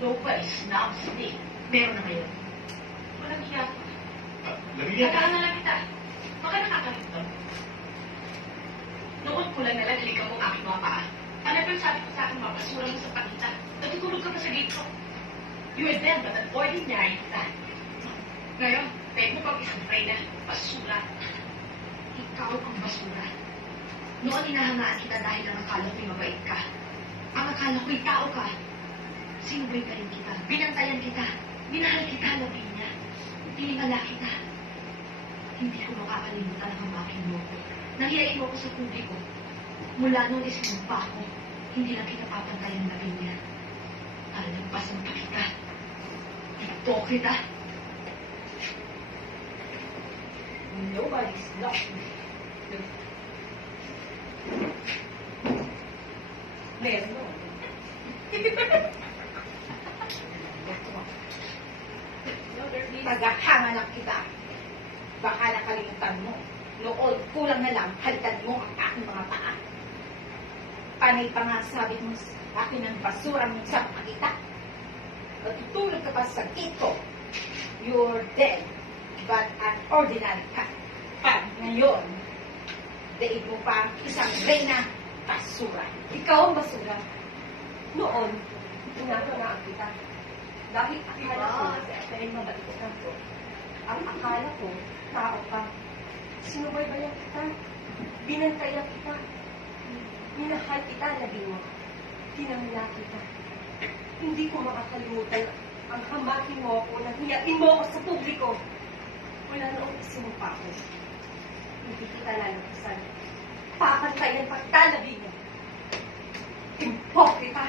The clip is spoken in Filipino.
Nobody snobs me. Meron na ngayon. Walang hiya. Labigan. Tagaan na lang kita. Baka nakakalimtam. Noon ko lang nalagalikan mo ang aking mga paa. Ano ba yung sabi ko sa akin, mapasura mo sa pakita? Natutulog ka pa sa gate ko. You were then but an ordinary man. Ngayon, pwede mo pang isang na basura. Ikaw ang basura. Noon inahangaan kita dahil ang akala ko'y mabait ka. Ang akala ko'y tao ka. Sinubay ka rin kita. Binantayan kita. Minahal kita, Lavinia. Tinimala kita. Hindi ko makakalimutan ang hamakin mo ko. Nahiyain mo ko sa publiko. Mula noon isinumpa ako. Hindi lang kita papantayan, Lavinia. Alagpasan pa kita. Hipokrita. Nobody's lost me. Meron. Tagahanga lang kita. Baka nakalimutan mo. Noon, kulang na lang, halitan mo ang aking mga paa. Panay pa nga sabi mo sa akin ng basura mong sa pakita. Natutulog ka pa sa ito. You're dead, but an ordinary cat. Pag ngayon, daig mo pa ang isang reyna basura. Ikaw ang basura. Noon, tinatanaan kita. Dahil akala ko, dahil mabalikan ko, ang akala ko, tao ka. Sinubaybayan kita. Binantayan kita. Minahal kita, naging mo. Tinamla kita. Hindi ko makakalimutan ang hamakin mo ako, nang hiyain mo ako sa publiko. Wala noong isinumpa ko. Hindi kita lalabasan. Papantayan pagtalabi mo. Hipokrita!